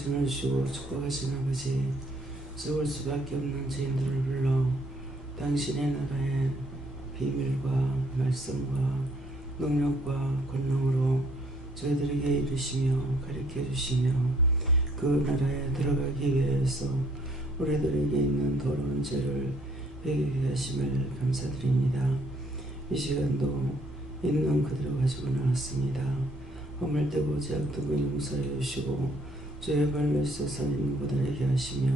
평생을 주시고 축복하신 아버지, 죽을 수밖에 없는 죄인들을 불러 당신의 나라의 비밀과 말씀과 능력과 권능으로 저희들에게 이르시며 가르쳐 주시며 그 나라에 들어가기 위해서 우리들에게 있는 더러운 죄를 회개하게 하심을 감사드립니다. 이 시간도 있는 그대로 가지고 나왔습니다. 허물되고 죄악되고 용서해 주시고 죄의 발로 있어서 있는 보다에게 하시며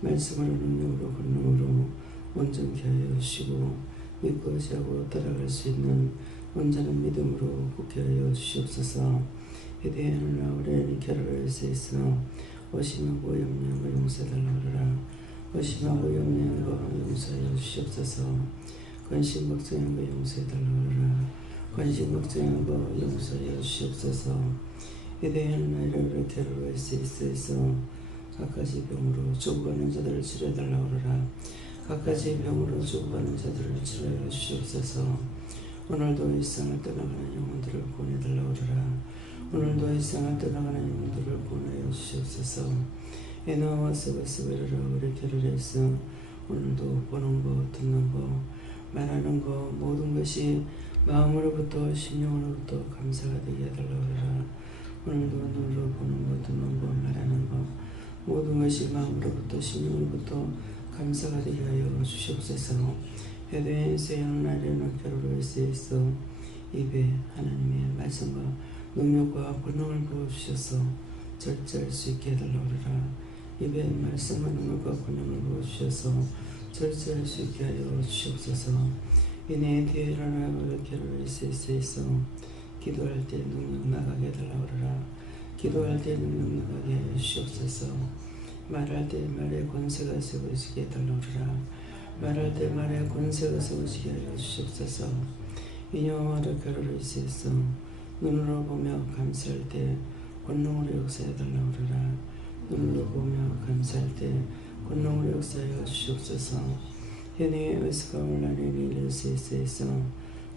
말씀으로 능력으로 권능으로 온전케 하여 주시고 믿고 의지하고 따라갈 수 있는 온전한 믿음으로 굳게 하여 주시옵소서. 이대하는 우리는 캐롤에서 있어 의심하고 염려하고 용서해달라 그러라. 의심하고 염려하고 용서하여 주시옵소서. 관심 걱정하고 용서해달라 그러라. 관심 걱정하고 용서하여 주시옵소서. 이대하는 아이를 캐롤에서 있어 각가지 병으로 죽어가는 자들을 치료해달라 그러라. 각가지 병으로 죽어가는 자들을 치료해 주시옵소서. 오늘도 일상을 떠나가는 영혼들을 보내달라 그러라. 오늘도 일상을 떠나가는 영혼들을 보내어 주시옵소서. 에너와 서버스베르라 우리 캐롤에서 오늘도 보는 것, 듣는 것, 말하는 것 모든 것이 마음으로부터 심령으로부터 감사가 되게 해달라 그러라. 오늘도 눈으로 보는 것, 듣는 것, 말하는 것 모든 것이 마음으로부터 심령으로부터 감사가 되게 하여 주시옵소서. 에덴 세양날에는 캐롤에서 있어 입에 하나님의 말씀과 능력과 권능을 부어주셔서 절제할 수 있게 해달라 그러라. 입에 말씀과 능력과 권능을 부어주셔서 절제할 수 있게 하여 주시옵소서. 이내 뒤에 일어나는 캐롤에서 있어 기도할 때 능력 나가게 해달라 그러라. 기도할 때 능력 나가게 하여 주시옵소서. 말할 때 말에 권세가 세워지게 해달라 그러라. 말할 때 말에 권세가 세워지게 하여 주시옵소서. 인여와를 캐롤에서 있어 눈으로 보며 감사할 때 권능으로 역사해달라 그러라. 눈으로 보며 감사할 때 권능으로 역사하여 주시옵소서. 현행의 의스가 온라인의 일에서 있어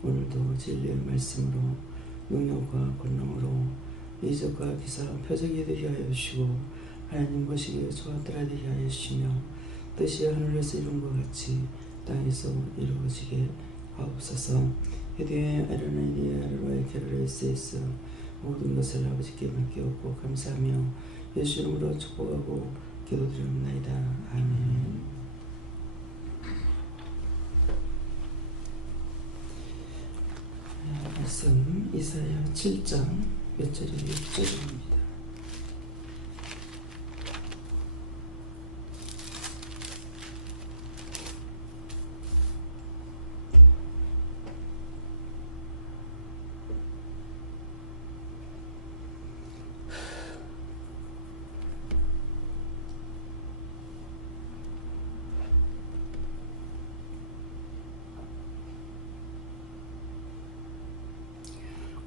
오늘도 진리의 말씀으로 능력과 권능으로 이적과 기사 표적이 되게 하여 주시고 하나님 보시기에 좋았더라 되게 하여 주시며 뜻이 하늘에서 이룬 것 같이 땅에서 이루어지게 하옵소서. 이디에 아르나이디에 아르바의 캐롤에서 있어 모든 것을 아버지께 맡기옵고 감사하며 예수 이름으로 축복하고 기도드립니다. 아멘. 말씀 이사야 7장 몇 절이 6절입니다.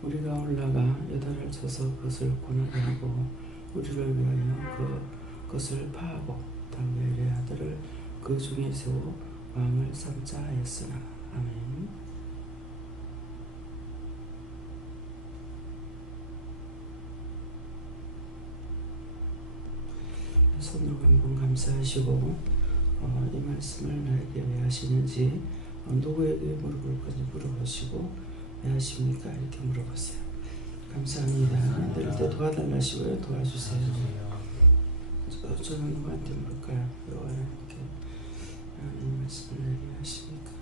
우리가 올라가 여단을 쳐서 그것을 고나게 하고 우리를 위하여 그것을 파하고 다윗의 아들을 그 중에 세워 왕을 삼자 하였으나. 아멘. 손으로 한번 감사하시고 이 말씀을 나에게 왜 하시는지 누구에게 물어볼 건지 물어보시고 왜 하십니까? 이렇게 물어보세요. 감사합니다. 내릴 때 도와달라 하시고요. 도와주세요. 저는 누구한테 물을까요? 왜 하나님께 하나님 말씀을 내게 하십니까?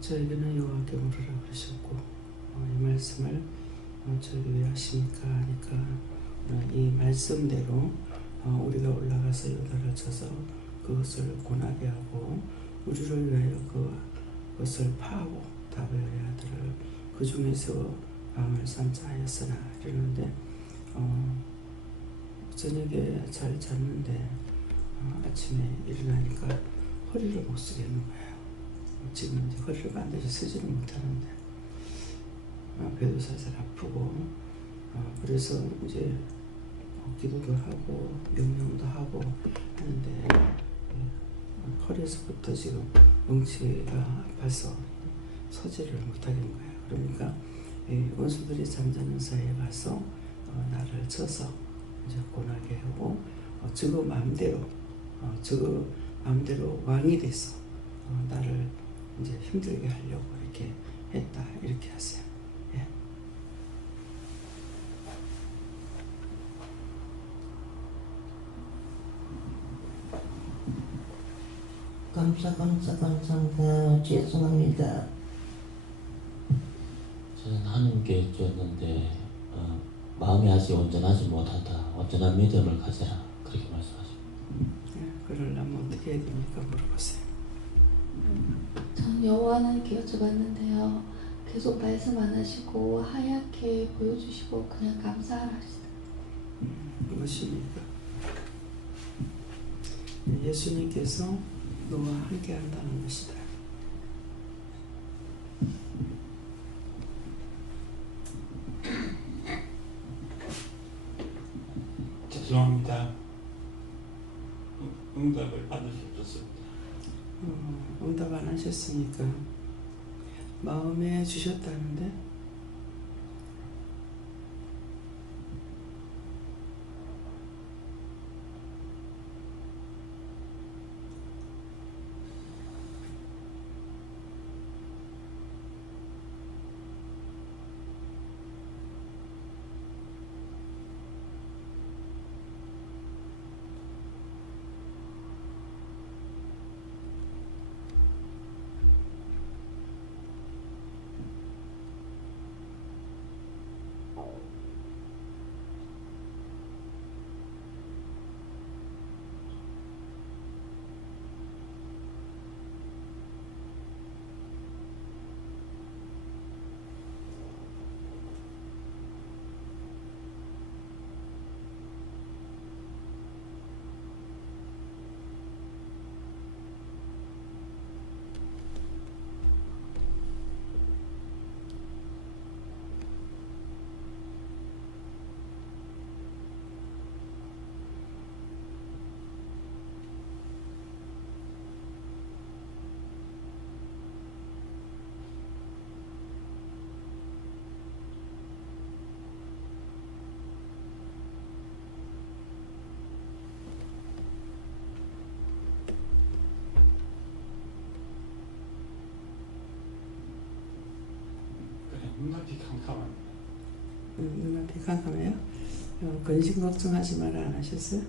저에게는 여호와께 물으라 그러셨고 이 말씀을 저에게 왜 하십니까? 하니까 이 말씀대로 우리가 올라가서 요단을 쳐서 그것을 고나게 하고 우리를 위하여 그것을 파하고 다베의 아들을 그 중에서 마음을 삼자 하였으나 이러는데 저녁에 잘 잤는데 아침에 일어나니까 허리를 못 쓰겠는 거예요. 지금 이제 허리를 반드시 쓰지는 못하는데 배도 살살 아프고 그래서 이제 기도도 하고 명령도 하고 하는데 허리에서부터 지금 뭉치가 아파서 서지를 못하겠는 거예요. 그러니까 원수들이 잠자는 사이에 가서 나를 쳐서 이제 고나게 하고 저거 마음대로 왕이 돼서 나를 이제 힘들게 하려고 이렇게 했다 이렇게 하세요. 예. 감사합니다. 죄송합니다. 저는 하나님께 줬는데 마음이 아직 온전하지 못하다. 온전한 믿음을 가져라. 그렇게 말씀하십니다. 그러려면 어떻게 해야 됩니까? 물어보세요. 전 여호와 하나님께 여쭤봤는데요. 계속 말씀 안 하시고 하얗게 보여주시고 그냥 감사하라 하시다. 무엇입니까? 예수님께서 너와 함께 한다는 것이다. 죄송합니다. 응답을 받을 수 없었습니다. 응답 안 하셨으니까 마음에 주셨다는데 눈앞이 캄캄합니다. 눈앞이 캄캄해요? 근심 걱정하지 마라 안 하셨어요?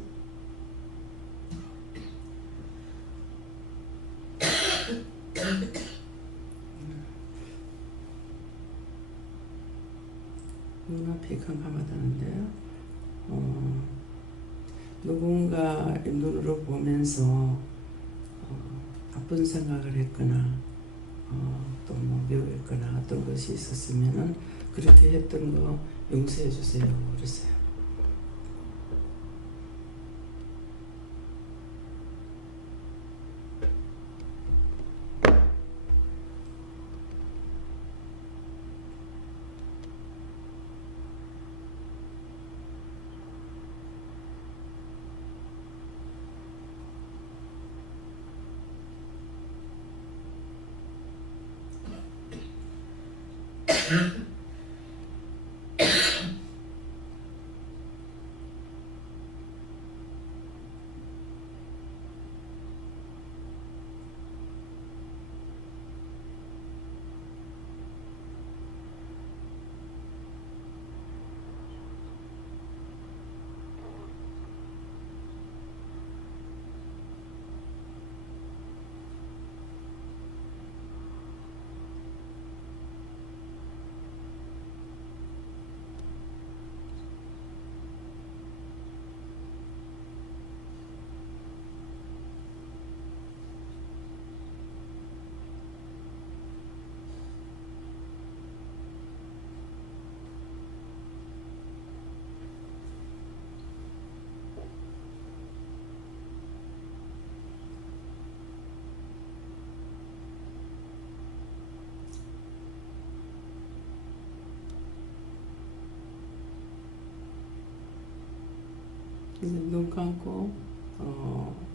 눈앞이 캄캄하다는데요. 누군가 눈으로 보면서 나쁜 생각을 했거나 또 뭐 묘했거나 어떤 것이 있었으면은 그렇게 했던 거 용서해 주세요 그러세요. 이제 눈 감고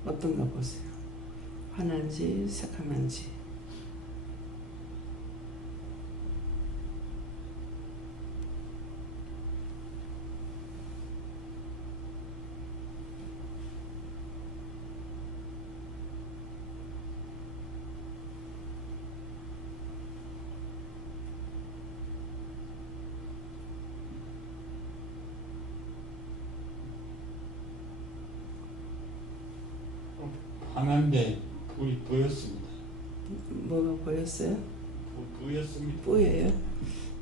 어떤가 보세요. 환한지 새카만지. 환한데 불이 보였습니다. 뭐가 보였어요? 보였습니다. 뿌예요?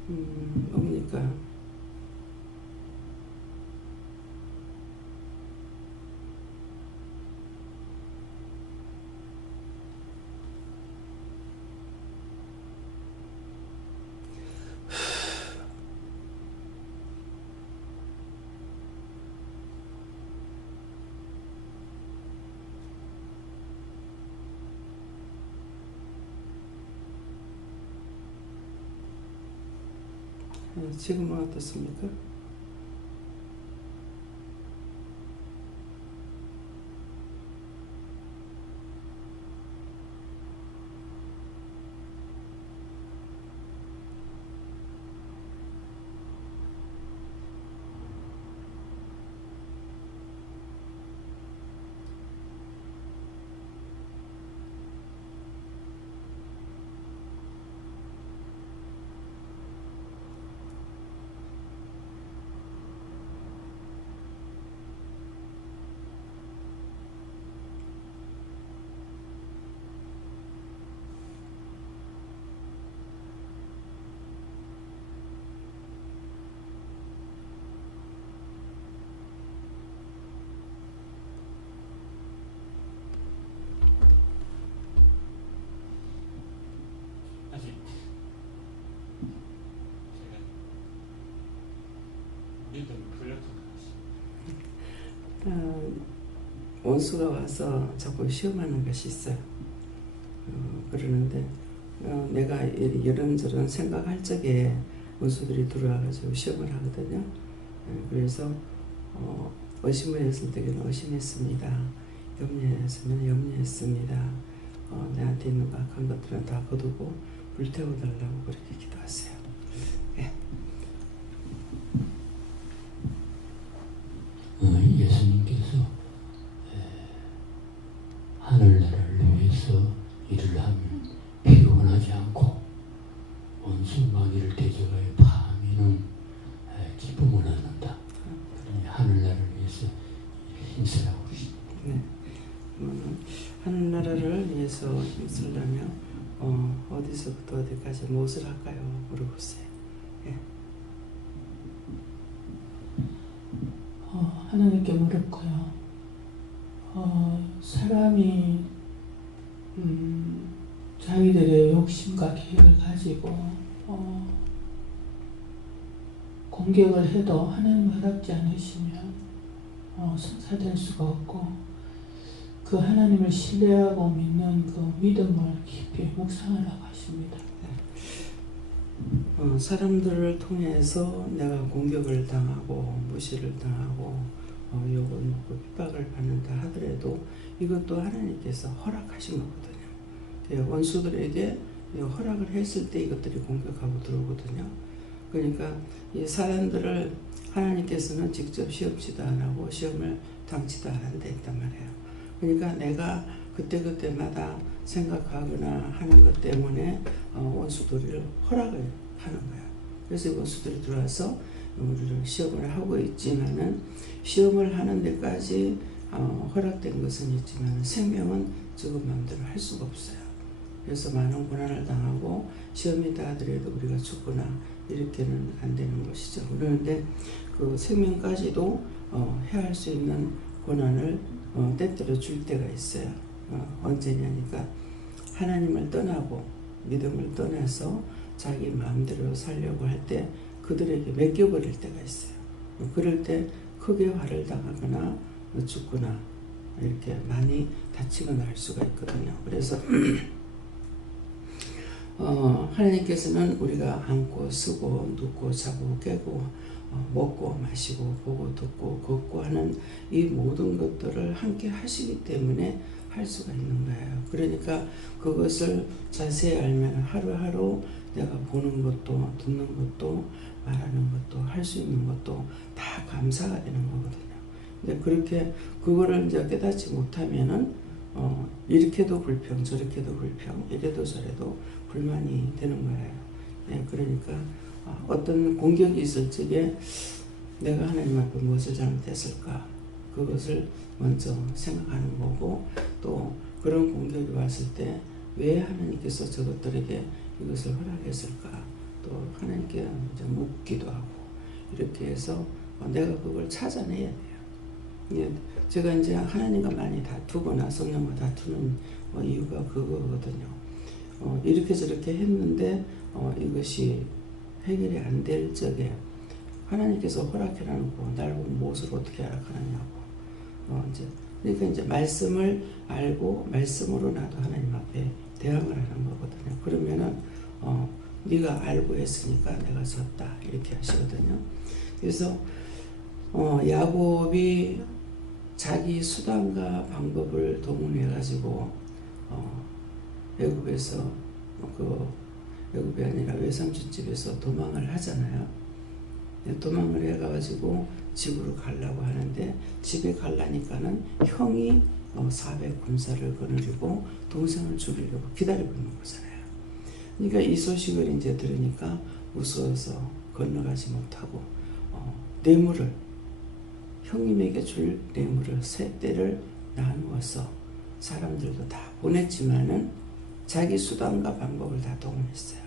뭡니까? 지금은 어떻습니까? 아직 제가 믿음이 풀렸던 것 같습니다. 원수가 와서 자꾸 시험하는 것이 있어요. 그러는데 내가 이런저런 생각할 적에 원수들이 들어와가지고 시험을 하거든요. 그래서 의심을 했을 때는 의심했습니다. 염려했으면 염려했습니다. 내한테 있는 악한 것들은 다 거두고 불태워달라고 그렇게 기도하세요. 예. 예수님께서 하늘나라를 위해서 일을 하면 피곤하지 않고 원수 마귀를 대적하여 밤에는 기쁨을 얻는다. 그러니 하늘나라를 위해서 힘쓰라고 그러십니다. 네. 하늘나라를 위해서 힘쓰려면 어디서부터 어디까지 무엇을 할까요? 물어보세요. 예. 하나님께 물었고요. 사람이 자기들의 욕심과 계획을 가지고 공격을 해도 하나님 허락지 않으시면 성사될 수가 없고, 그 하나님을 신뢰하고 믿는 그 믿음을 깊이 묵상하라고 하십니다. 사람들을 통해서 내가 공격을 당하고 무시를 당하고 욕을 먹고 핍박을 받는다 하더라도 이것도 하나님께서 허락하신 거거든요. 원수들에게 허락을 했을 때 이것들이 공격하고 들어오거든요. 그러니까 이 사람들을 하나님께서는 직접 시험치도 안 하고 시험을 당치도 안 한단 말이에요. 그러니까 내가 그때그때마다 생각하거나 하는 것 때문에 원수들을 허락을 하는 거야. 그래서 원수들이 들어와서 우리를 시험을 하고 있지만은 시험을 하는 데까지 허락된 것은 있지만 생명은 지금 마음대로 할 수가 없어요. 그래서 많은 고난을 당하고 시험이다 하더라도 우리가 죽거나 이렇게는 안 되는 것이죠. 그런데 그 생명까지도 해할 수 있는 고난을 때때로 줄 때가 있어요. 언제냐니까 하나님을 떠나고 믿음을 떠나서 자기 마음대로 살려고 할 때 그들에게 맡겨버릴 때가 있어요. 그럴 때 크게 화를 당하거나 죽거나 이렇게 많이 다치거나 할 수가 있거든요. 그래서 하나님께서는 우리가 앉고 쓰고 눕고 자고 깨고 먹고 마시고 보고 듣고 걷고 하는 이 모든 것들을 함께 하시기 때문에 할 수가 있는 거예요. 그러니까 그것을 자세히 알면 하루하루 내가 보는 것도 듣는 것도 말하는 것도 할 수 있는 것도 다 감사가 되는 거거든요. 근데 그렇게 그거를 이제 깨닫지 못하면은 이렇게도 불평 저렇게도 불평 이래도 저래도 불만이 되는 거예요. 네, 그러니까 어떤 공격이 있을 적에 내가 하나님 앞에 무엇을 잘못했을까 그것을 먼저 생각하는 거고 또 그런 공격이 왔을 때 왜 하나님께서 저것들에게 이것을 허락했을까 또 하나님께 이제 묻기도 하고 이렇게 해서 내가 그걸 찾아내야 돼요. 제가 이제 하나님과 많이 다투거나 성령과 다투는 이유가 그거거든요. 이렇게 저렇게 했는데 이것이 해결이 안 될 적에 하나님께서 허락해놓고 날 보고 무엇을 어떻게 허락하느냐고 그러니까 이제 말씀을 알고 말씀으로 나도 하나님 앞에 대항을 하는 거거든요. 그러면은 네가 알고 했으니까 내가 졌다 이렇게 하시거든요. 그래서 야곱이 자기 수단과 방법을 동원해 가지고 애굽에서 애굽이 아니라 외삼촌 집에서 도망을 하잖아요. 도망을 해가지고 집으로 가려고 하는데 집에 가려니까는 형이 400 군사를 거느리고 동생을 죽이려고 기다리고 있는 거잖아요. 그러니까 이 소식을 이제 들으니까 무서워서 건너가지 못하고 뇌물을 형님에게 줄 뇌물을 3대를 나누어서 사람들도 다 보냈지만은 자기 수단과 방법을 다 동원했어요.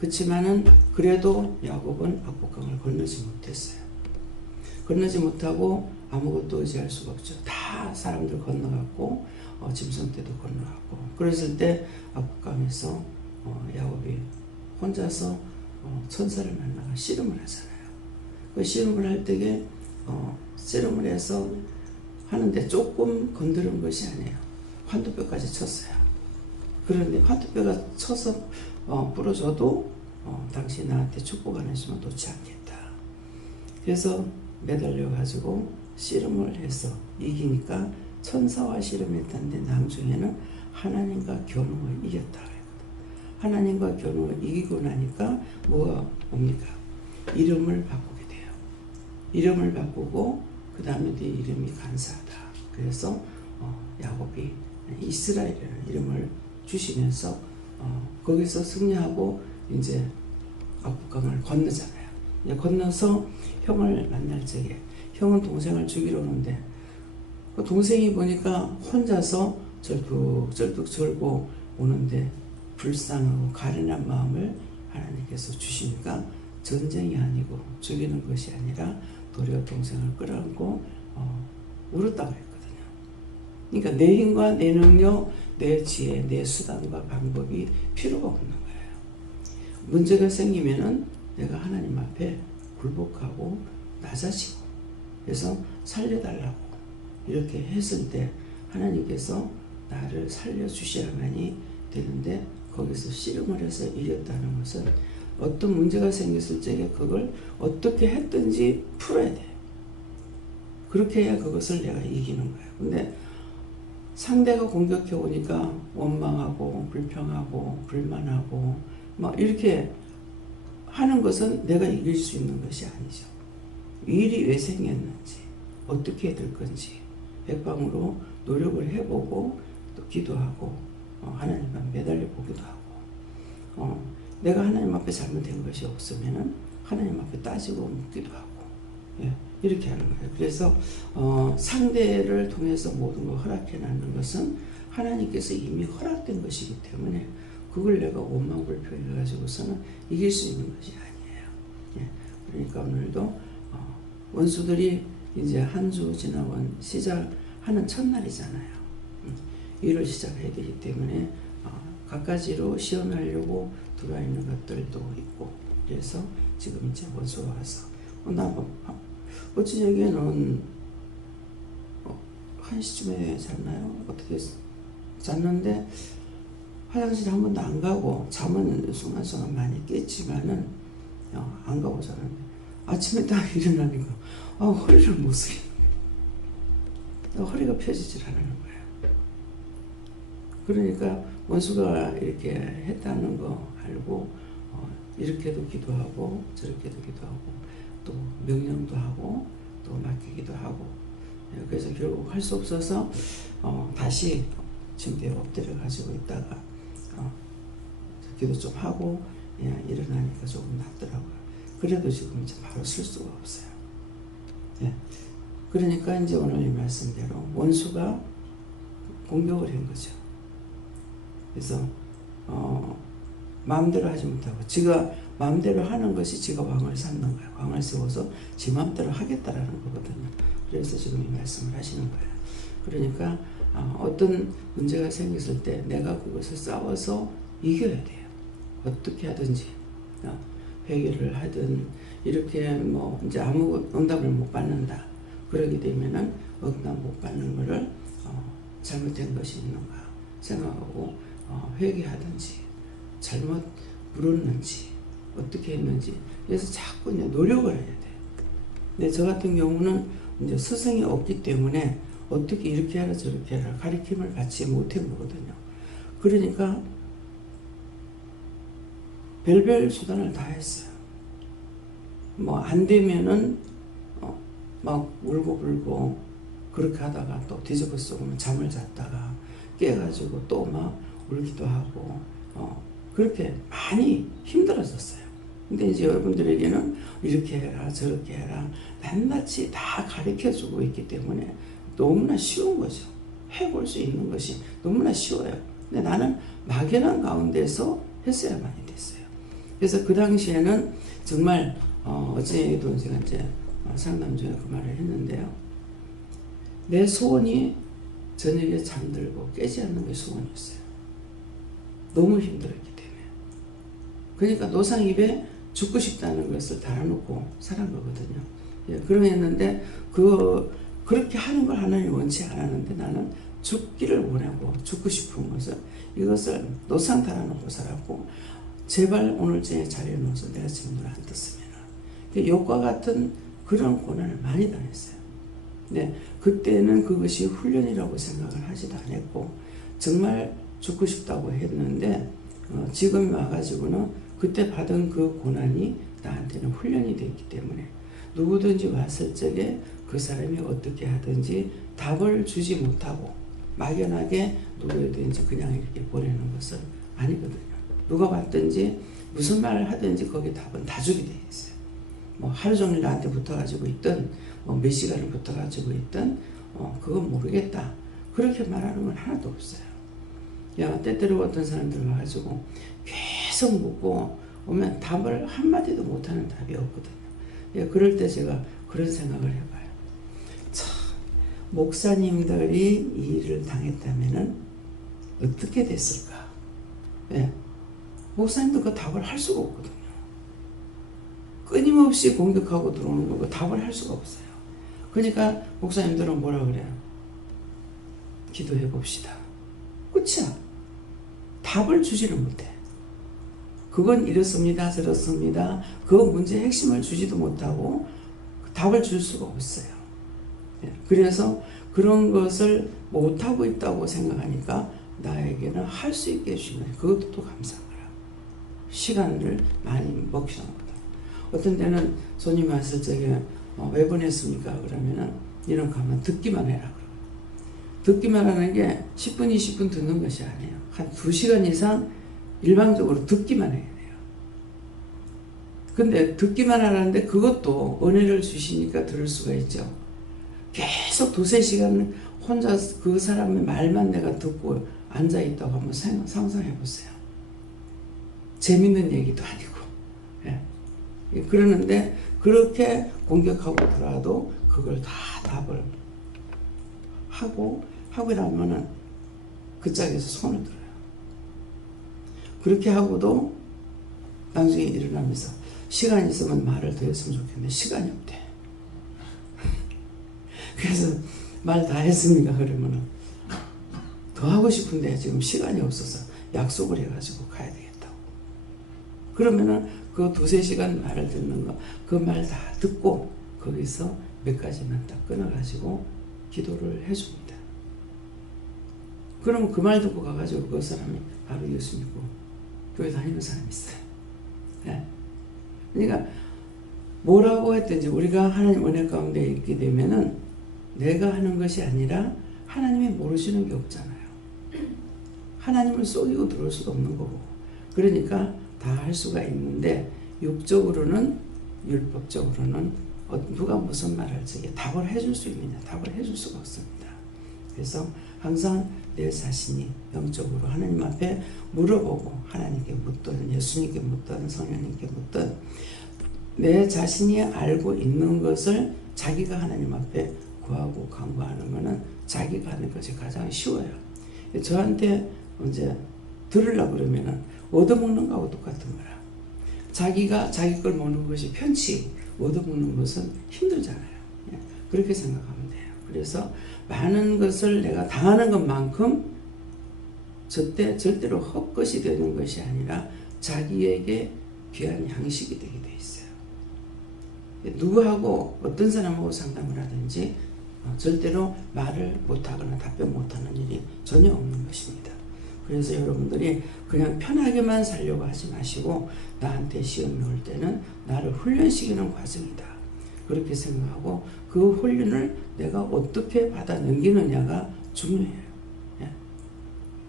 그렇지만은 그래도 야곱은 압곡강을 건너지 못했어요. 건너지 못하고 아무것도 의지할 수가 없죠. 다 사람들 건너갔고 짐승 때도 건너갔고 그랬을 때 압곡강에서 야곱이 혼자서 천사를 만나가 씨름을 하잖아요. 그 씨름을 할 때에 씨름을 해서 하는데 조금 건드린 것이 아니에요. 환두뼈까지 쳤어요. 그런데 환두뼈가 쳐서 부러져도 당신 나한테 축복 안 해주면 놓지 않겠다. 그래서 매달려 가지고 씨름을 해서 이기니까 천사와 씨름했다는데 나중에는 하나님과 겨누을 이겼다. 하나님과 겨누을 이기고 나니까 뭐가 옵니까? 이름을 바꾸게 돼요. 이름을 바꾸고 그 다음에 네 이름이 간사하다. 그래서 야곱이 이스라엘이라는 이름을 주시면서 거기서 승리하고 이제 압곡강을 건너잖아요. 건너서 형을 만날 적에 형은 동생을 죽이러 오는데 그 동생이 보니까 혼자서 절뚝절뚝 절고 오는데 불쌍하고 가련한 마음을 하나님께서 주시니까 전쟁이 아니고 죽이는 것이 아니라 도리어 동생을 끌어안고 울었다고 했거든요. 그러니까 내 힘과 내 능력, 내 지혜, 내 수단과 방법이 필요가 없는 거예요. 문제가 생기면은 내가 하나님 앞에 굴복하고 낮아지고 그래서 살려달라고 이렇게 했을 때 하나님께서 나를 살려주셔야만이 되는데 거기서 씨름을 해서 이겼다는 것은 어떤 문제가 생겼을 적에 그걸 어떻게 했든지 풀어야 돼요. 그렇게 해야 그것을 내가 이기는 거예요. 근데 상대가 공격해 오니까 원망하고 불평하고 불만하고 막 이렇게 하는 것은 내가 이길 수 있는 것이 아니죠. 일이 왜 생겼는지 어떻게 될 건지 백방으로 노력을 해보고 또 기도하고 하나님 앞에 매달려 보기도 하고 내가 하나님 앞에 잘못된 것이 없으면은 하나님 앞에 따지고 묻기도 하고 이렇게 하는 거예요. 그래서 상대를 통해서 모든 걸 허락해 놨는 것은 하나님께서 이미 허락된 것이기 때문에 그걸 내가 원망불평해 가지고서는 이길 수 있는 것이 아니에요. 그러니까 오늘도 원수들이 이제 한 주 지나온 시작하는 첫날이잖아요. 일을 시작해야 되기 때문에 갖가지로 시험하려고 들어와 있는 것들도 있고 그래서 지금 이제 원수가 와서 나 어찌 저기에는 1시쯤에 잤나요? 어떻게 잤는데 화장실 한 번도 안 가고 잠은 순간순간 많이 깼지만은 안 가고 자는데 아침에 딱 일어나니까 허리를 못 쓰겠는 거예요. 허리가 펴지질 않는 거예요. 그러니까 원수가 이렇게 했다는 거 알고 이렇게도 기도하고 저렇게도 기도하고 또 명령도 하고 또 맡기기도 하고 그래서 결국 할 수 없어서 다시 침대에 엎드려 가지고 있다가 기도 좀 하고 일어나니까 조금 낫더라고요. 그래도 지금 이제 바로 쓸 수가 없어요. 예. 그러니까 이제 오늘 이 말씀대로 원수가 공격을 한 거죠. 그래서 마음대로 하지 못하고 지가 마음대로 하는 것이 지가 왕을 삼는 거예요. 왕을 세워서 지 마음대로 하겠다라는 거거든요. 그래서 지금 이 말씀을 하시는 거예요. 그러니까 어떤 문제가 생겼을 때 내가 그것을 싸워서 이겨야 돼요. 어떻게 하든지 회개를 하든 이렇게 뭐 이제 아무 응답을 못 받는다. 그러게 되면은 응답 못 받는 거를 잘못된 것이 있는가 생각하고 회개하든지 잘못 물었는지 어떻게 했는지 그래서 자꾸 이제 노력을 해야 돼요. 근데 저 같은 경우는 이제 스승이 없기 때문에 어떻게 이렇게 하라 저렇게 하라 가르침을 받지 못한 거거든요. 그러니까 별별 수단을 다 했어요. 뭐 안 되면은 막 울고 불고 그렇게 하다가 또 뒤집어 쓰고 잠을 잤다가 깨가지고 또 막 울기도 하고 그렇게 많이 힘들어졌어요. 근데 이제 여러분들에게는 이렇게 해라 저렇게 해라 낱낱이 다 가르쳐주고 있기 때문에 너무나 쉬운 거죠. 해볼 수 있는 것이 너무나 쉬워요. 근데 나는 막연한 가운데서 했어야만이 됐어요. 그래서 그 당시에는 정말 어제도 제가 이제 상담 중에 그 말을 했는데요. 내 소원이 저녁에 잠들고 깨지 않는 게 소원이었어요. 너무 힘들었기 때문에. 그러니까 노상 입에 죽고 싶다는 것을 달아놓고 살은 거거든요. 예, 그러했는데 그렇게 하는 걸 하나님 원치 않았는데 나는 죽기를 원하고 죽고 싶은 것을 이것을 노상 달아놓고 살았고 제발 오늘 제 자리에 놓아서 내가 지금 눈을 안 떴으면 욕과 같은 그런 고난을 많이 당했어요. 네, 그때는 그것이 훈련이라고 생각을 하지도 않았고 정말 죽고 싶다고 했는데 지금 와가지고는 그때 받은 그 고난이 나한테는 훈련이 됐기 때문에 누구든지 왔을 적에 그 사람이 어떻게 하든지 답을 주지 못하고 막연하게 누구든지 그냥 이렇게 보내는 것은 아니거든요. 누가 왔든지 무슨 말을 하든지 거기에 답은 다 주게 돼 있어요. 뭐 하루 종일 나한테 붙어가지고 있든 뭐 몇 시간을 붙어가지고 있든 그건 모르겠다. 그렇게 말하는 건 하나도 없어요. 때때로 어떤 사람들 와가지고 계속 묻고 오면 답을 한마디도 못하는 답이 없거든요. 그럴 때 제가 그런 생각을 해봐요. 참, 목사님들이 이 일을 당했다면은 어떻게 됐을까? 목사님도 그 답을 할 수가 없거든요. 끊임없이 공격하고 들어오는 거고 답을 할 수가 없어요. 그러니까 목사님들은 뭐라 그래요? 기도해 봅시다. 끝이야. 답을 주지를 못해. 그건 이렇습니다. 저렇습니다. 그 문제의 핵심을 주지도 못하고 답을 줄 수가 없어요. 그래서 그런 것을 못하고 있다고 생각하니까 나에게는 할 수 있게 해주시는 거예요. 그것도 또 감사한 거라. 시간을 많이 먹히는 거다. 어떤 때는 손님 왔을 적에 왜 보냈습니까? 그러면은 이런 거 하면 듣기만 해라. 그러고. 듣기만 하는 게 10분, 20분 듣는 것이 아니에요. 한 2시간 이상 일방적으로 듣기만 해야 돼요. 근데 듣기만 하는데 그것도 은혜를 주시니까 들을 수가 있죠. 계속 2-3시간 혼자 그 사람의 말만 내가 듣고 앉아있다고 한번 상상해 보세요. 재밌는 얘기도 아니고. 그러는데 그렇게 공격하고 들어와도 그걸 다 답을 하고 나면은 그 짝에서 손을 들어요. 그렇게 하고도 나중에 일어나면서 시간이 있으면 말을 더 했으면 좋겠는데 시간이 없대. 그래서 말 다 했습니까? 그러면은 더 하고 싶은데 지금 시간이 없어서 약속을 해가지고 가야 되겠다고. 그러면은 그 2-3시간 말을 듣는 거, 그 말 다 듣고 거기서 몇 가지만 딱 끊어가지고 기도를 해줍니다. 그러면 그 말 듣고 가가지고 그 사람이 바로 예수 믿고 교회 다니는 사람이 있어요. 네. 그러니까 뭐라고 했든지 우리가 하나님 은혜 가운데 있게 되면은 내가 하는 것이 아니라 하나님이 모르시는 게 없잖아요. 하나님을 속이고 들어올 수도 없는 거고. 그러니까 다 할 수가 있는데 육적으로는, 율법적으로는 누가 무슨 말 할지 답을 해줄 수 있느냐, 답을 해줄 수가 없습니다. 그래서 항상 내 자신이 영적으로 하나님 앞에 물어보고, 하나님께 묻든 예수님께 묻든 성령님께 묻든 내 자신이 알고 있는 것을 자기가 하나님 앞에 구하고 간구하는 것은 자기가 하는 것이 가장 쉬워요. 저한테 이제 들으려고 그러면은 얻어먹는 거하고 똑같은 거라. 자기가 자기 걸 먹는 것이 편치, 얻어먹는 것은 힘들잖아요. 그렇게 생각하면 돼요. 그래서 많은 것을 내가 당하는 것만큼 절대로 헛것이 되는 것이 아니라 자기에게 귀한 양식이 되게 돼 있어요. 누구하고 어떤 사람하고 상담을 하든지 절대로 말을 못하거나 답변 못하는 일이 전혀 없는 것입니다. 그래서 여러분들이 그냥 편하게만 살려고 하지 마시고 나한테 시험 넣을 때는 나를 훈련시키는 과정이다. 그렇게 생각하고 그 훈련을 내가 어떻게 받아 넘기느냐가 중요해요.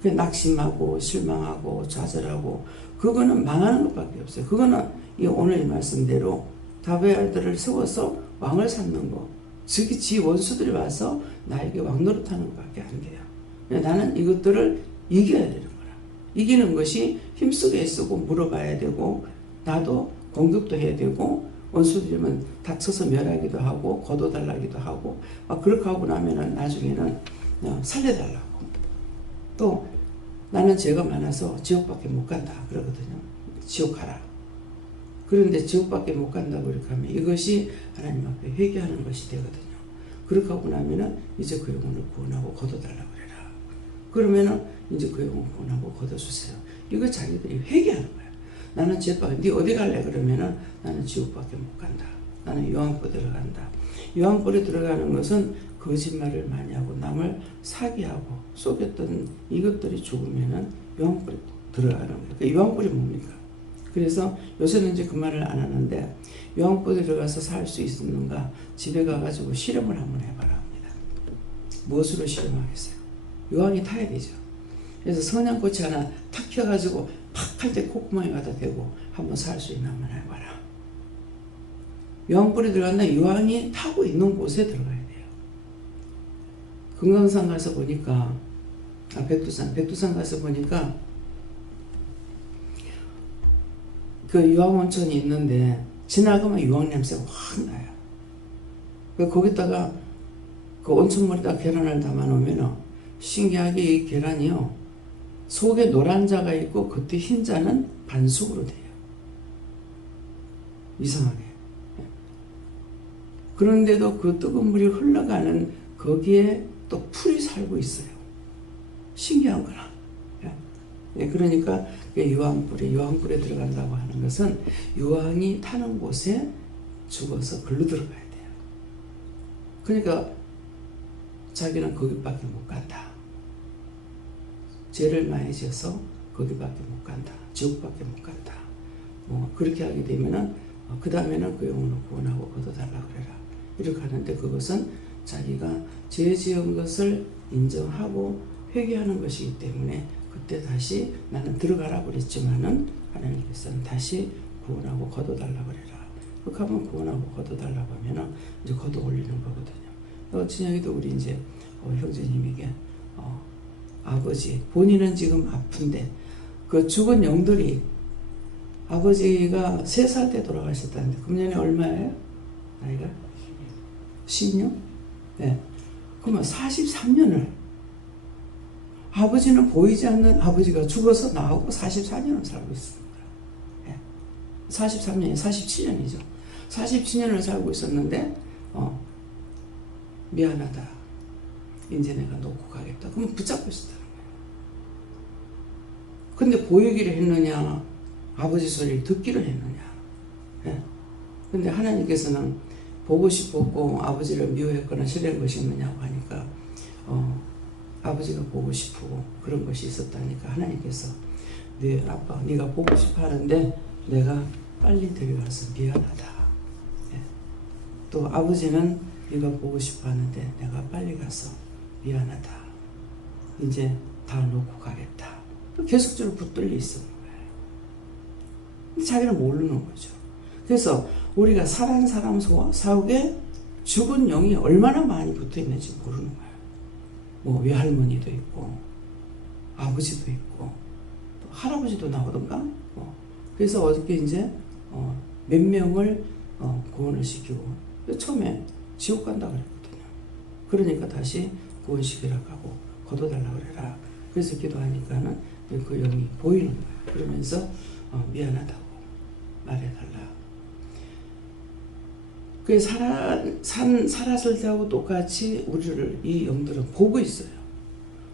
그 낙심하고 실망하고 좌절하고 그거는 망하는 것밖에 없어요. 그거는 오늘 이 말씀대로 다윗의 아들을 세워서 왕을 삼는 거. 즉이 지 원수들이 와서 나에게 왕 노릇하는 것밖에 안 돼요. 나는 이것들을 이겨야 되는 거라. 이기는 것이 힘쓰게 쓰고 물어봐야 되고 나도 공격도 해야 되고 원수들이면 다쳐서 멸하기도 하고 거둬달라기도 하고 막 그렇게 하고 나면은 나중에는 살려달라고 또 나는 죄가 많아서 지옥밖에 못 간다 그러거든요. 지옥 가라. 그런데 지옥밖에 못 간다고 이렇게 하면 이것이 하나님 앞에 회개하는 것이 되거든요. 그렇게 하고 나면은 이제 그 영혼을 구원하고 거둬달라고 그래라. 그러면은 이제 그 영혼 구원하고 거둬주세요. 이거 자기들이 회개하는 거야. 나는 죄밖에, 네 어디 갈래? 그러면은 나는 지옥밖에 못 간다. 나는 요한불에 들어간다. 요한불에 들어가는 것은 거짓말을 많이 하고 남을 사기하고 속였던 이것들이 죽으면은 요한불에 들어가는 거예요. 그러니까 요한불이 뭡니까? 그래서 요새는 이제 그 말을 안 하는데 요한불에 들어가서 살 수 있는가 집에 가가지고 실험을 한번 해봐라 합니다. 무엇으로 실험하겠어요? 요한이 타야 되죠. 그래서 성냥꽃이 하나 탁 켜가지고 팍 할 때 콧구멍에 갖다 대고 한번 살 수 있나 한번 해봐라. 요한불에 들어간다. 요한이 타고 있는 곳에 들어가야 돼요. 금강산 가서 보니까 백두산 가서 보니까 그 유황온천이 있는데 지나가면 유황 냄새가 확 나요. 거기다가 그 온천물에다 계란을 담아 놓으면 신기하게 이 계란이요 속에 노란 자가 있고 겉에 흰 자는 반숙으로 돼요. 이상하게. 그런데도 그 뜨거운 물이 흘러가는 거기에 또 풀이 살고 있어요. 신기한 거라. 그러니까 유황불에 들어간다고 하는 것은 유황이 타는 곳에 죽어서 글로 들어가야 돼요. 그러니까 자기는 거기밖에 못 간다. 죄를 많이 지어서 거기밖에 못 간다. 지옥밖에 못 간다. 뭐 그렇게 하게 되면은 그 다음에는 그 영혼을 구원하고 거둬달라 그래라. 이렇게 하는데 그것은 자기가 죄 지은 것을 인정하고 회개하는 것이기 때문에 그때 다시 나는 들어가라고 그랬지만은 하나님께서는 다시 구원하고 거둬달라고 그래라. 그렇게 하면 구원하고 거둬달라고 하면은 이제 거둬 올리는 거거든요. 진영이도 우리 이제 형제님에게 아버지 본인은 지금 아픈데 그 죽은 영들이 아버지가 3살 때 돌아가셨다는데 금년에 얼마예요? 나이가? 16? 네. 그러면 43년을 아버지는 보이지 않는 아버지가 죽어서 나오고 44년을 살고 있습니다. 네. 43년이 47년이죠. 47년을 살고 있었는데 미안하다. 이제 내가 놓고 가겠다. 그러면 붙잡고 있었다는 거예요. 근데 보이기를 했느냐 아버지 소리를 듣기를 했느냐 예. 근데 하나님께서는 보고 싶었고 아버지를 미워했거나 싫어한 것이 있느냐고 하니까 아버지가 보고 싶고 그런 것이 있었다니까 하나님께서 네 아빠 네가 보고 싶어 하는데 내가 빨리 데려가서 미안하다. 예. 또 아버지는 네가 보고 싶어 하는데 내가 빨리 가서 미안하다. 이제 다 놓고 가겠다. 계속적으로 붙들려 있었는 거예요. 근데 자기는 모르는 거죠. 그래서 우리가 살아있는 사람 속에 죽은 영이 얼마나 많이 붙어 있는지 모르는 거예요. 뭐 외할머니도 있고 아버지도 있고 또 할아버지도 나오던가. 그래서 어저께 이제 몇 명을 구원을 시키고 처음에 지옥 간다 그랬거든요. 그러니까 다시 구원시키라고 하고 거둬달라 그래라. 그래서 기도하니까는 그 영이 보이는 거예요. 그러면서 미안하다고 말해달라. 그 살았을 때하고 똑같이 우리를 이 영들은 보고 있어요.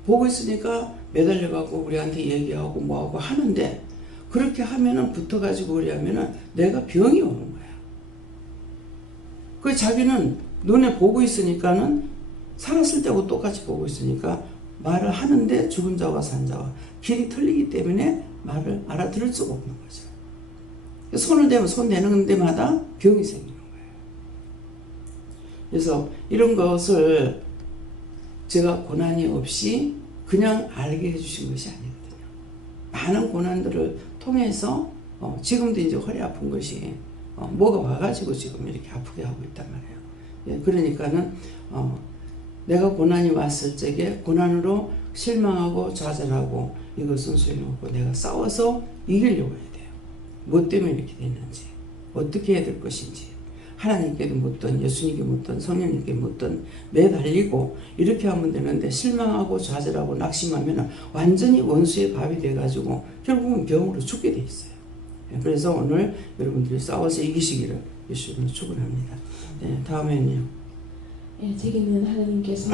보고 있으니까 매달려가고 우리한테 얘기하고 뭐하고 하는데 그렇게 하면은 붙어가지고 우리 하면은 내가 병이 오는 거야. 그 자기는 눈에 보고 있으니까는 살았을 때하고 똑같이 보고 있으니까 말을 하는데 죽은 자와 산 자와 길이 틀리기 때문에 말을 알아들을 수가 없는 거죠. 손을 대면 손 대는 데마다 병이 생기는 거예요. 그래서 이런 것을 제가 고난이 없이 그냥 알게 해주신 것이 아니거든요. 많은 고난들을 통해서 지금도 이제 허리 아픈 것이 뭐가 와가지고 지금 이렇게 아프게 하고 있단 말이에요. 예, 그러니까는 내가 고난이 왔을 적에 고난으로 실망하고 좌절하고 이것은 소용없고 내가 싸워서 이기려고 해야 돼요. 뭐 때문에 이렇게 됐는지 어떻게 해야 될 것인지 하나님께도 묻든 예수님께 묻든 성령님께 묻든 매달리고 이렇게 하면 되는데 실망하고 좌절하고 낙심하면 완전히 원수의 밥이 돼가지고 결국은 병으로 죽게 돼 있어요. 그래서 오늘 여러분들이 싸워서 이기시기를 예수님으로 축원합니다. 네, 다음에는요. 예, 제게는 하나님께서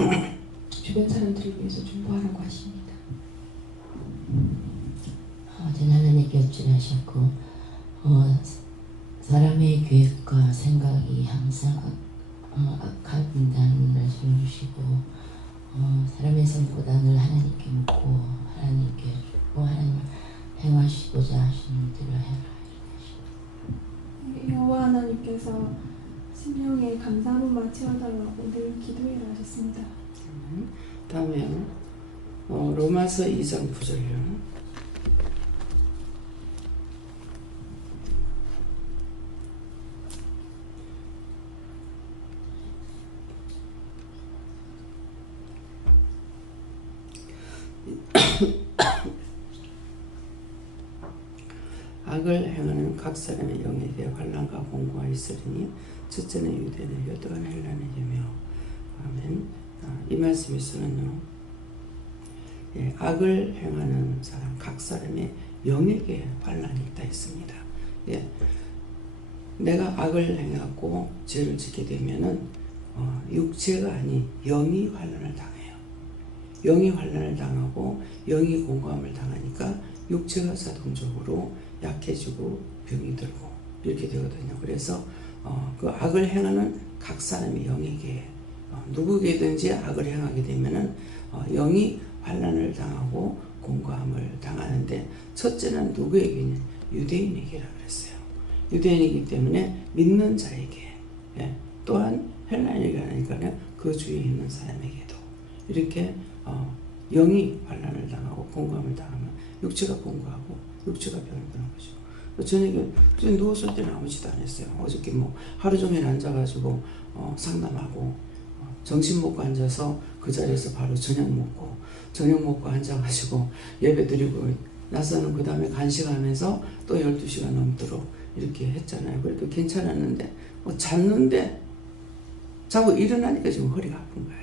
주변 사람들을 위해서 중보하라고 하십니다. 어제는 하나님께 엎질하셨고 사람의 계획과 생각이 항상 악하다는 말씀을 주시고 사람의 생각보다 늘 하나님께 묻고 하나님께 주고 하나님 행하시고자 하시는 대로 해라. 여호와 하나님께서 심령에 감사함만 채워달라고 늘 기도해라 하셨습니다. 다음에요. 로마서 2장 9절이요. 악을 행하는 각 사람의 영에게 환난과 공고가 있으리니 첫째는 유대인의 여도한 헬라인이며 아멘. 이 말씀에서는요. 예, 악을 행하는 사람 각 사람의 영에게 환난이 있다 했습니다. 예, 내가 악을 행하고 죄를 짓게 되면은 육체가 아닌 영이 환난을 당해요. 영이 환난을 당하고 영이 공고함을 당하니까 육체가 자동적으로 약해지고 병이 들고 이렇게 되거든요. 그래서 그 악을 행하는 각 사람의 영에게 누구에게든지 악을 행하게 되면은 영이 환난을 당하고 공고함을 당하는데 첫째는 누구에게냐? 유대인에게라 그랬어요. 유대인이기 때문에 믿는 자에게 또한 헬라인에게 하니까는 그 주위에 있는 사람에게도 이렇게 영이 환난을 당하고 공고함을 당하면 육체가 공고하고 육체가 병을 드는 거죠. 저녁에 누웠을 때는 아무지도 안 했어요. 어저께 뭐 하루 종일 앉아가지고 상담하고 정신 먹고 앉아서 그 자리에서 바로 저녁 먹고 앉아가지고 예배 드리고 나서는 그 다음에 간식하면서 또 12시간 넘도록 이렇게 했잖아요. 그러니까 괜찮았는데 잤는데 자고 일어나니까 지금 허리가 아픈 거예요.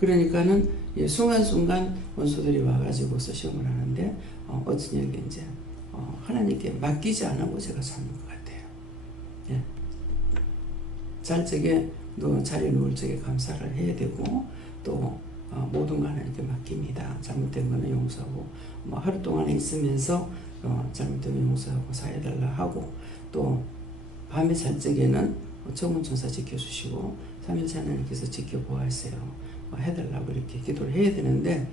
그러니까는 순간순간 원수들이 와가지고서 시험을 하는데 어떤 얘기 이제 하나님께 맡기지 않고 제가 사는 것 같아요. 예. 잘 적에 자리에 누울 적에 감사를 해야 되고 또 모든 거 하나님께 맡깁니다. 잘못된 거는 용서하고 뭐 하루 동안 있으면서 잘못되면 용서하고 사해달라 하고 또 밤에 잘 적에는 천군천사 지켜주시고 삼일체 하나님께서 지켜보아하세요. 해달라고 이렇게 기도를 해야 되는데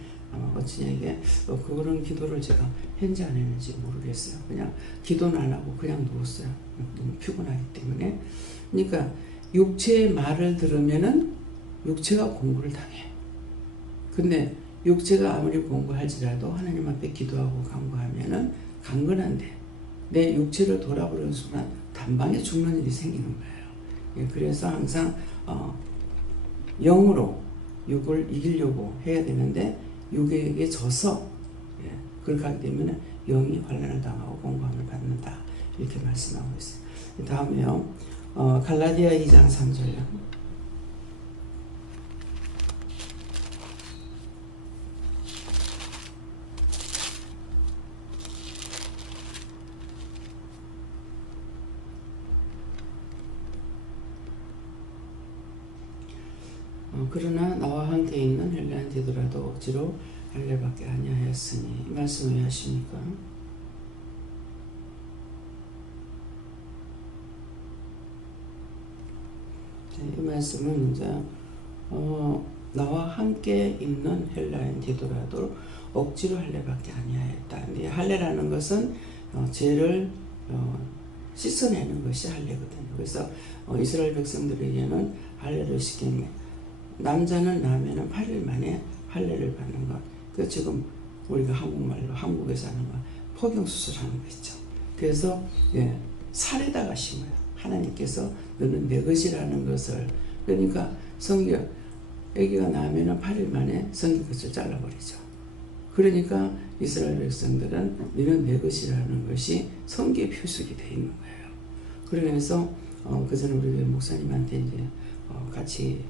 어찌에게 그런 기도를 제가 현재 안 했는지 모르겠어요. 그냥 기도는 안 하고 그냥 누웠어요. 너무 피곤하기 때문에. 그러니까 육체의 말을 들으면은 육체가 공부를 당해. 근데 육체가 아무리 공부할지라도 하나님 앞에 기도하고 간구하면은 강건한데 내 육체를 돌아보는 순간 단방에 죽는 일이 생기는 거예요. 그래서 항상 영으로 육을 이기려고 해야 되는데 육에게 져서 그렇게 하게 되면 영이 환난을 당하고 공고함을 받는다. 이렇게 말씀하고 있어요. 다음에요. 갈라디아 2장 3절요. 그러나 나와 함께 있는 헬라인 되더라도 억지로 할례밖에 아니하였으니. 이 말씀 왜 하십니까? 이 말씀은 이제 나와 함께 있는 헬라인 되더라도 억지로 할례밖에 아니하였다. 근데 할례라는 것은 죄를 씻어내는 것이 할례거든요. 그래서 이스라엘 백성들에게는 할례를 시키는 남자는 나면은 8일 만에 할례를 받는 것. 그 지금 우리가 한국말로 한국에서 하는 거 포경수술하는 거 있죠. 그래서 살에다가 심어요. 하나님께서 너는 내 것이라는 것을. 그러니까 아기가 나면은 8일 만에 성기끝을 잘라버리죠. 그러니까 이스라엘 백성들은 너는 내 것이라는 것이 성기에 표식이 되어 있는 거예요. 그러면서 그전에 우리 목사님한테 이제 같이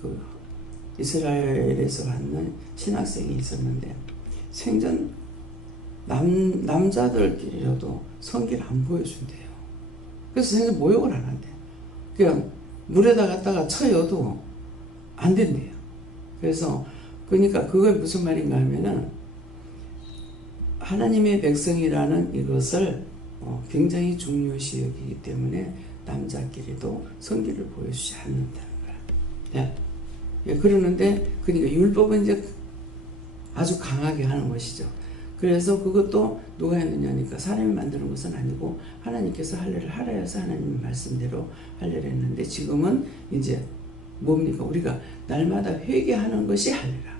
그 이스라엘에서 왔는 신학생이 있었는데 생전 남자들끼리라도 성기를 안 보여준대요. 그래서 생전 모욕을 안 한대요. 그냥 물에다 갖다가 쳐여도 안 된대요. 그래서 그러니까 그게 무슨 말인가 하면은 하나님의 백성이라는 이것을 굉장히 중요시 여기기 때문에 남자끼리도 성기를 보여주지 않는다는 거야. 그러는데 그러니까 율법은 이제 아주 강하게 하는 것이죠. 그래서 그것도 누가 했느냐니까 사람이 만드는 것은 아니고 하나님께서 할례를 하라 해서 하나님 말씀대로 할례를 했는데 지금은 이제 뭡니까? 우리가 날마다 회개하는 것이 할례라.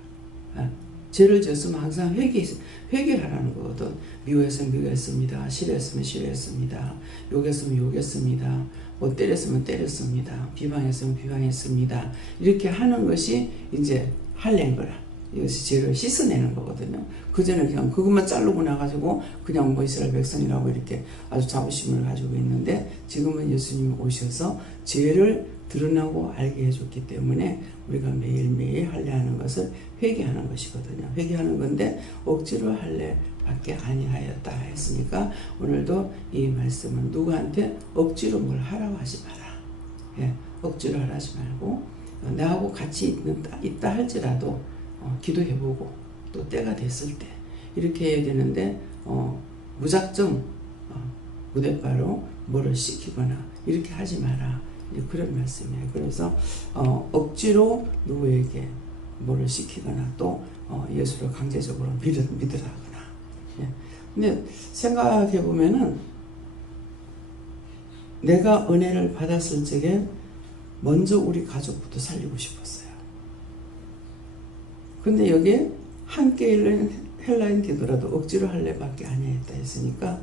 죄를 졌으면 항상 회개를 하라는 거거든. 미워했으면 미워했습니다. 싫어했으면 싫어했습니다. 욕했으면 욕했습니다. 뭐 때렸으면 때렸습니다. 비방했으면 비방했습니다. 이렇게 하는 것이 이제 할례인 거라. 이것이 죄를 씻어내는 거거든요. 그전에 그냥 그것만 자르고 나가지고 그냥 뭐 이스라엘 백성이라고 이렇게 아주 자부심을 가지고 있는데 지금은 예수님이 오셔서 죄를 드러나고 알게 해줬기 때문에 우리가 매일매일 할례하는 것을 회개하는 것이거든요. 회개하는 건데 억지로 할례밖에 아니하였다 했으니까 오늘도 이 말씀은 누구한테 억지로 뭘 하라고 하지 마라. 억지로 하라지 말고 나하고 같이 있다 할지라도 기도해보고 또 때가 됐을 때 이렇게 해야 되는데 무작정 무대바로 뭐를 시키거나 이렇게 하지 마라. 그런 말씀이에요. 그래서 억지로 누구에게 뭐를 시키거나 또 예수를 강제적으로 믿으라거나. 근데 생각해 보면은 내가 은혜를 받았을 적에 먼저 우리 가족부터 살리고 싶었어요. 근데 여기에 함께 있는 헬라인 되더라도 억지로 할례밖에 아니했다 했으니까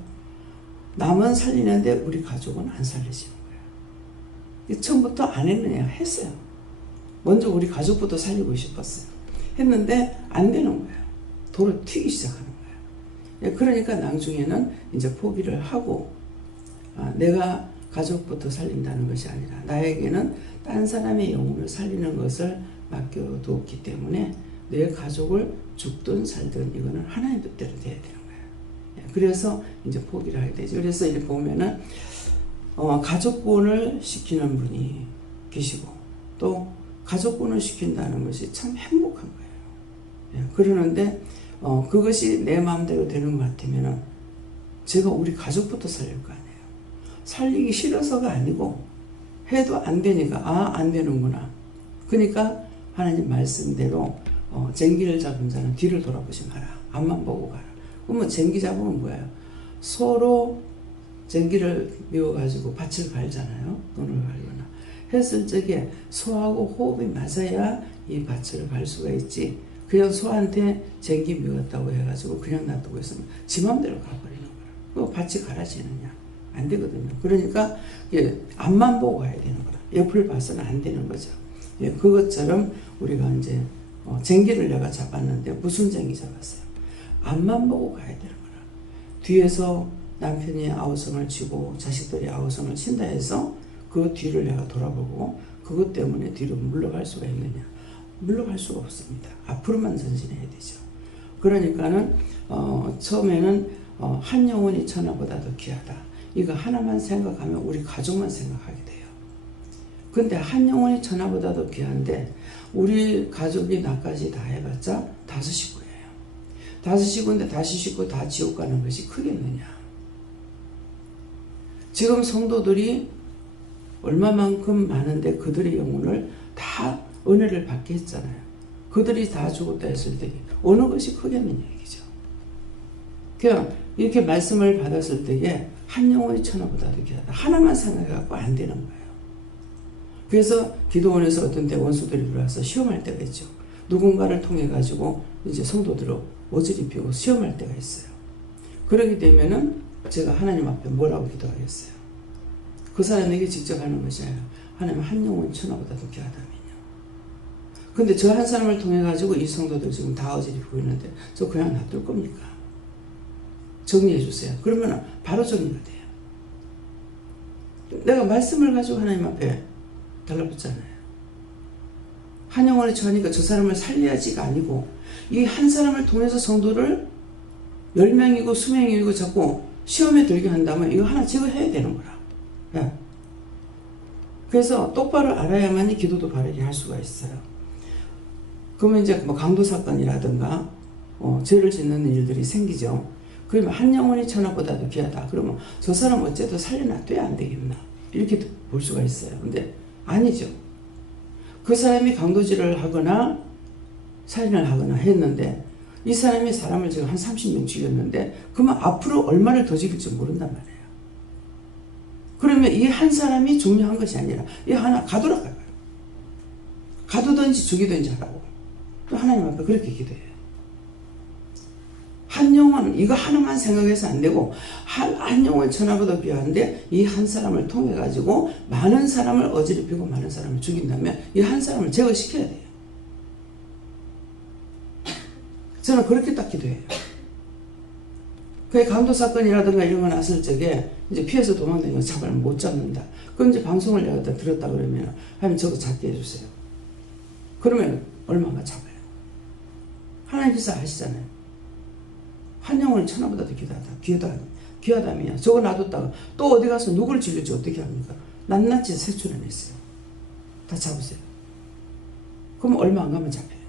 남은 살리는데 우리 가족은 안 살리시는 거예요. 처음부터 안 했느냐? 했어요. 먼저 우리 가족부터 살리고 싶었어요. 했는데 안 되는 거예요. 돌을 튀기 시작하는 거예요. 그러니까 나중에는 이제 포기를 하고 내가 가족부터 살린다는 것이 아니라 나에게는 딴 사람의 영혼을 살리는 것을 맡겨두었기 때문에 내 가족을 죽든 살든 이거는 하나님 뜻대로 돼야 되는 거예요. 그래서 이제 포기를 하게 되죠. 그래서 이렇게 보면은 가족구원을 시키는 분이 계시고 또 가족구원을 시킨다는 것이 참 행복한 거예요. 그러는데 그것이 내 마음대로 되는 것 같으면은 제가 우리 가족부터 살릴 거 아니에요. 살리기 싫어서가 아니고 해도 안 되니까 안 되는구나. 그러니까 하나님 말씀대로 쟁기를 잡은 자는 뒤를 돌아보지 마라. 앞만 보고 가라. 그러면 쟁기 잡으면 뭐예요? 서로 쟁기를 메워가지고 밭을 갈잖아요. 논을 갈거나 했을 적에 소하고 호흡이 맞아야 이 밭을 갈 수가 있지. 그냥 소한테 쟁기 메웠다고 해가지고 그냥 놔두고 있으면 지 맘대로 가버리는 거야. 그 밭이 갈아지느냐? 안 되거든요. 그러니까 앞만 보고 가야 되는 거라. 옆을 봐서는 안 되는 거죠. 그것처럼 우리가 이제 쟁기를 내가 잡았는데 무슨 쟁기 잡았어요? 앞만 보고 가야 되는 거라. 뒤에서 남편이 아우성을 치고 자식들이 아우성을 친다 해서 그 뒤를 내가 돌아보고 그것 때문에 뒤로 물러갈 수가 있느냐? 물러갈 수가 없습니다. 앞으로만 전진해야 되죠. 그러니까는 처음에는 한 영혼이 천하보다 더 귀하다. 이거 하나만 생각하면 우리 가족만 생각하게 돼요. 근데 한 영혼이 천하보다 더 귀한데 우리 가족이 나까지 다 해봤자 5식구예요. 5식구인데 5식구 다 지옥 가는 것이 크겠느냐. 지금 성도들이 얼마만큼 많은데 그들의 영혼을 다 은혜를 받게 했잖아요. 그들이 다 죽었다 했을 때 어느 것이 크겠느냐 얘기죠. 그냥 이렇게 말씀을 받았을 때에 한 영혼이 천하보다 더 귀하다. 하나만 생각해갖고 안 되는 거예요. 그래서 기도원에서 어떤 때 원수들이 들어와서 시험할 때가 있죠. 누군가를 통해 가지고 이제 성도들을 어지럽히고 시험할 때가 있어요. 그러게 되면은 제가 하나님 앞에 뭐라고 기도하겠어요? 그 사람에게 직접 하는 것이 아니라 하나님 한 영혼 천하보다 더 귀하다면요. 근데 저 한 사람을 통해 가지고 이 성도들 지금 다 어지럽히고 있는데 저 그냥 놔둘 겁니까? 정리해 주세요. 그러면 바로 정리가 돼요. 내가 말씀을 가지고 하나님 앞에 달라붙잖아요. 한 영혼에 처하니까 저 사람을 살려야지가 아니고 이 한 사람을 통해서 성도를 10명이고 20명이고 자꾸 시험에 들게 한다면 이거 하나 제거해야 되는 거라. 네. 그래서 똑바로 알아야만이 기도도 바르게 할 수가 있어요. 그러면 이제 뭐 강도 사건이라든가 죄를 짓는 일들이 생기죠. 그러면 한 영혼이 천하보다 더 귀하다. 그러면 저 사람 어째도 살려놔둬야 안 되겠나. 이렇게 볼 수가 있어요. 근데 아니죠. 그 사람이 강도질을 하거나 살인을 하거나 했는데 이 사람이 사람을 지금 한 30명 죽였는데 그러면 앞으로 얼마를 더 죽일지 모른단 말이에요. 그러면 이 한 사람이 중요한 것이 아니라 이 하나 가두라고. 가두든지 죽이든지 하라고. 또 하나님 앞에 그렇게 기도해요. 한 영혼 이거 하나만 생각해서 안 되고 한 영혼 천하보다 귀한데 이 한 사람을 통해 가지고 많은 사람을 어지럽히고 많은 사람을 죽인다면 이 한 사람을 제거시켜야 돼요. 저는 그렇게 딱 기도해요. 그 강도 사건이라든가 이런 거 났을 적에 이제 피해서 도망다니면 잡으면 못 잡는다. 그럼 이제 방송을 내가 들었다 그러면 하면 저거 잡게 해주세요. 그러면 얼마나 잡아요. 하나님께서 아시잖아요. 한 영혼은 천하보다 더 귀하다며. 저거 놔뒀다가 또 어디 가서 누구를 질릴지 어떻게 합니까? 낱낱이 세출해냈어요. 다 잡으세요. 그럼 얼마 안 가면 잡혀요.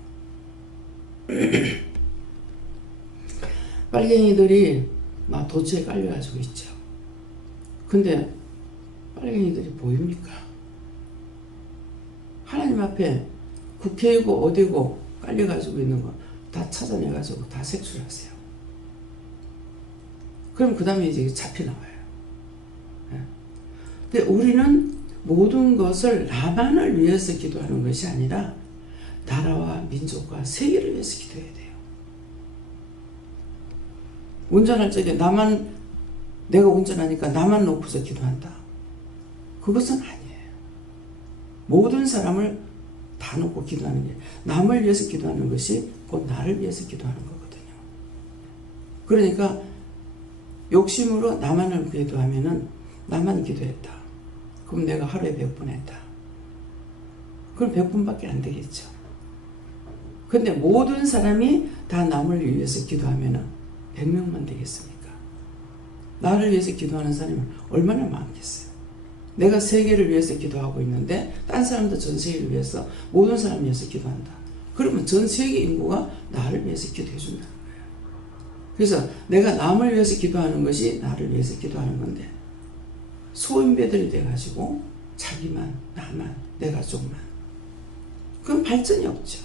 빨갱이들이 막 도처에 깔려가지고 있죠. 근데 빨갱이들이 보입니까? 하나님 앞에 국회이고 어디고 깔려가지고 있는 거 다 찾아내가지고 다 색출하세요. 그럼 그 다음에 이제 잡혀 나와요. 근데 우리는 모든 것을 나만을 위해서 기도하는 것이 아니라 나라와 민족과 세계를 위해서 기도해야 돼요. 운전할 적에 내가 운전하니까 나만 놓고서 기도한다. 그것은 아니에요. 모든 사람을 다 놓고 기도하는 게 남을 위해서 기도하는 것이 곧 나를 위해서 기도하는 거거든요. 그러니까 욕심으로 나만을 기도하면은 나만 기도했다. 그럼 내가 하루에 100분 했다. 그럼 100분밖에 안 되겠죠. 근데 모든 사람이 다 남을 위해서 기도하면은 100명만 되겠습니까? 나를 위해서 기도하는 사람은 얼마나 많겠어요. 내가 세계를 위해서 기도하고 있는데 딴 사람도 전 세계를 위해서 모든 사람을 위해서 기도한다. 그러면 전 세계 인구가 나를 위해서 기도해 준다는 거예요. 그래서 내가 남을 위해서 기도하는 것이 나를 위해서 기도하는 건데 소인배들이 돼가지고 자기만, 나만, 내 가족만. 그건 발전이 없죠.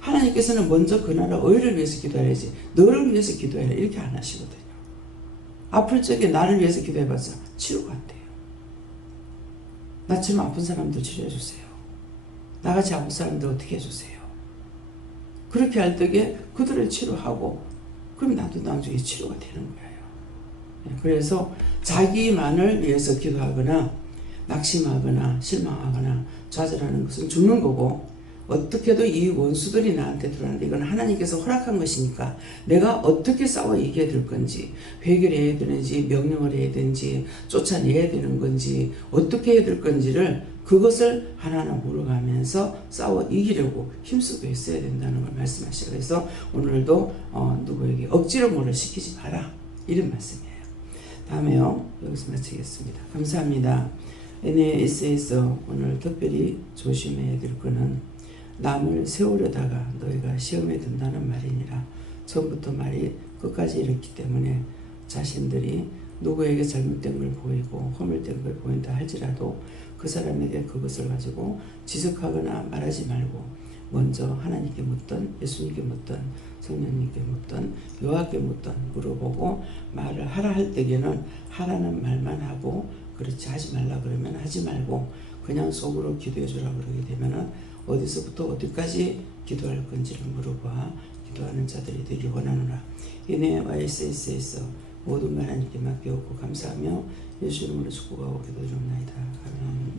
하나님께서는 먼저 그 나라 의를 위해서 기도해야지 너를 위해서 기도해라 이렇게 안 하시거든요. 아플 적에 나를 위해서 기도해봤자 치료가 안 돼요. 나처럼 아픈 사람들 치료해주세요. 나같이 아픈 사람들 어떻게 해주세요. 그렇게 할 때에 그들을 치료하고 그럼 나도 나중에 치료가 되는 거예요. 그래서 자기만을 위해서 기도하거나 낙심하거나 실망하거나 좌절하는 것은 죽는 거고, 어떻게도 이 원수들이 나한테 들어왔는데 이건 하나님께서 허락한 것이니까 내가 어떻게 싸워 이겨야 될 건지, 회개를 해야 되는지 명령을 해야 되는지 쫓아내야 되는 건지 어떻게 해야 될 건지를 그것을 하나하나 물어가면서 싸워 이기려고 힘쓰고 있어야 된다는 걸 말씀하시고, 그래서 오늘도 누구에게 억지로 뭐를 시키지 마라 이런 말씀이에요. 다음에요. 여기서 마치겠습니다. 감사합니다. NAS에서 오늘 특별히 조심해야 될 거는 남을 세우려다가 너희가 시험에 든다는 말이니라. 처음부터 말이 끝까지 이렇기 때문에 자신들이 누구에게 잘못된 걸 보이고 허물된 걸 보인다 할지라도 그 사람에게 그것을 가지고 지적하거나 말하지 말고 먼저 하나님께 묻든 예수님께 묻든 성령님께 묻든 요하께 묻든 물어보고 말을 하라 할 때에는 하라는 말만 하고, 그렇지 하지 말라 그러면 하지 말고 그냥 속으로 기도해 주라 그러게 되면은 어디서부터 어디까지 기도할 건지를 물어봐 기도하는 자들이 되기 원하노라. NAS에서 모든 말 하나님께 맡겨오고 감사하며 예수 이름으로 축복하고 기도드립니다. 아멘.